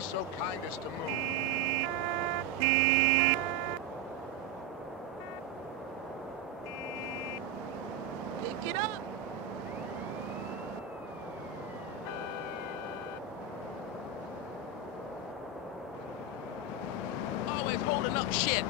be so kind as to move? Pick it up. Always holding up shit.